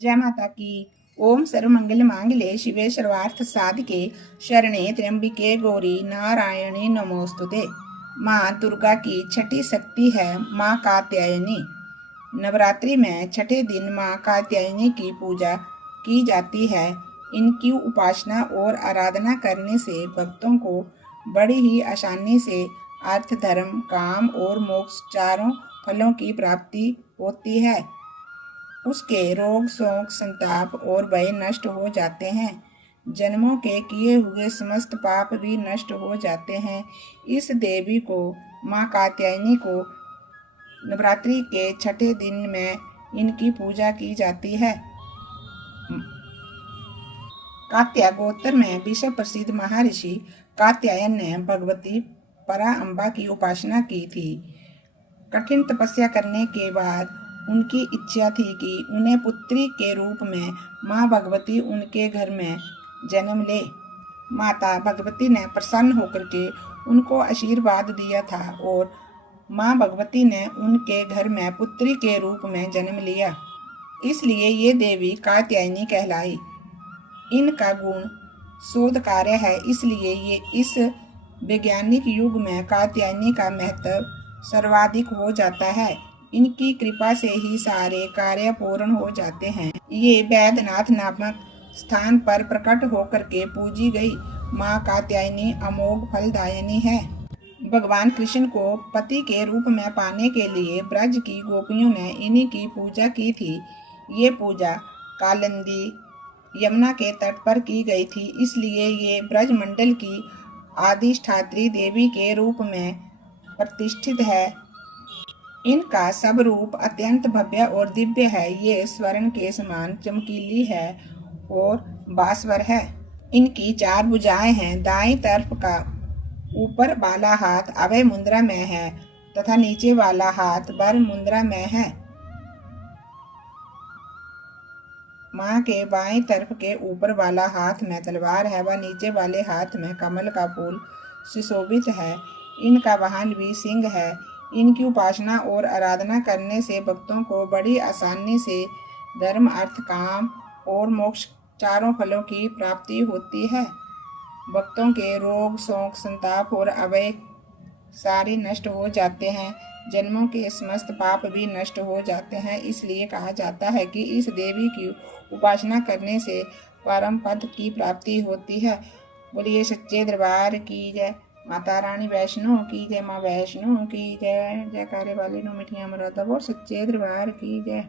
जय माता की। ओम सर्वमंगल मांगल्ये शिवे सर्वार्थ साधिके शरणे त्र्यंबिके गौरी नारायणी नमोस्तुते। माँ दुर्गा की छठी शक्ति है माँ कात्यायनी। नवरात्रि में छठे दिन माँ कात्यायनी की पूजा की जाती है। इनकी उपासना और आराधना करने से भक्तों को बड़ी ही आसानी से अर्थ, धर्म, काम और मोक्ष चारों फलों की प्राप्ति होती है। उसके रोग, शोक, संताप और भय नष्ट हो जाते हैं। जन्मों के किए हुए समस्त पाप भी नष्ट हो जाते हैं। इस देवी को, माँ कात्यायनी को, नवरात्रि के छठे दिन में इनकी पूजा की जाती है। कात्या गोत्र में विश्व प्रसिद्ध महर्षि कात्यायन ने भगवती पराअंबा की उपासना की थी। कठिन तपस्या करने के बाद उनकी इच्छा थी कि उन्हें पुत्री के रूप में माँ भगवती उनके घर में जन्म ले। माता भगवती ने प्रसन्न होकर के उनको आशीर्वाद दिया था और माँ भगवती ने उनके घर में पुत्री के रूप में जन्म लिया। इसलिए ये देवी कात्यायनी कहलाई। इनका गुण शोध कार्य है, इसलिए ये इस वैज्ञानिक युग में कात्यायनी का महत्व सर्वाधिक हो जाता है। इनकी कृपा से ही सारे कार्य पूर्ण हो जाते हैं। ये वैद्यनाथ नामक स्थान पर प्रकट होकर के पूजी गई माँ कात्यायनी अमोघ फलदायिनी है। भगवान कृष्ण को पति के रूप में पाने के लिए ब्रज की गोपियों ने इन्हीं की पूजा की थी। ये पूजा कालिंदी यमुना के तट पर की गई थी, इसलिए ये ब्रज मंडल की अधिष्ठात्री देवी के रूप में प्रतिष्ठित है। इनका सब रूप अत्यंत भव्य और दिव्य है। ये स्वर्ण के समान चमकीली है और बास्वर है। इनकी 4 भुजाएं हैं। दाईं तरफ का ऊपर वाला हाथ अभय मुद्रा में है तथा नीचे वाला हाथ वर मुद्रा में है। माँ के बाईं तरफ के ऊपर वाला हाथ में तलवार है व नीचे वाले हाथ में कमल का फूल सुशोभित है। इनका वाहन भी सिंह है। इनकी उपासना और आराधना करने से भक्तों को बड़ी आसानी से धर्म, अर्थ, काम और मोक्ष चारों फलों की प्राप्ति होती है। भक्तों के रोग, शोक, संताप और अभय सारे नष्ट हो जाते हैं। जन्मों के समस्त पाप भी नष्ट हो जाते हैं। इसलिए कहा जाता है कि इस देवी की उपासना करने से परम पद की प्राप्ति होती है। बोलिए सच्चे दरबार की जय। माता रानी वैष्णो की जय। माँ वैष्णो की जय। जयकारे वाले नो मिठिया मरादा और सच्चे दरबार की जय।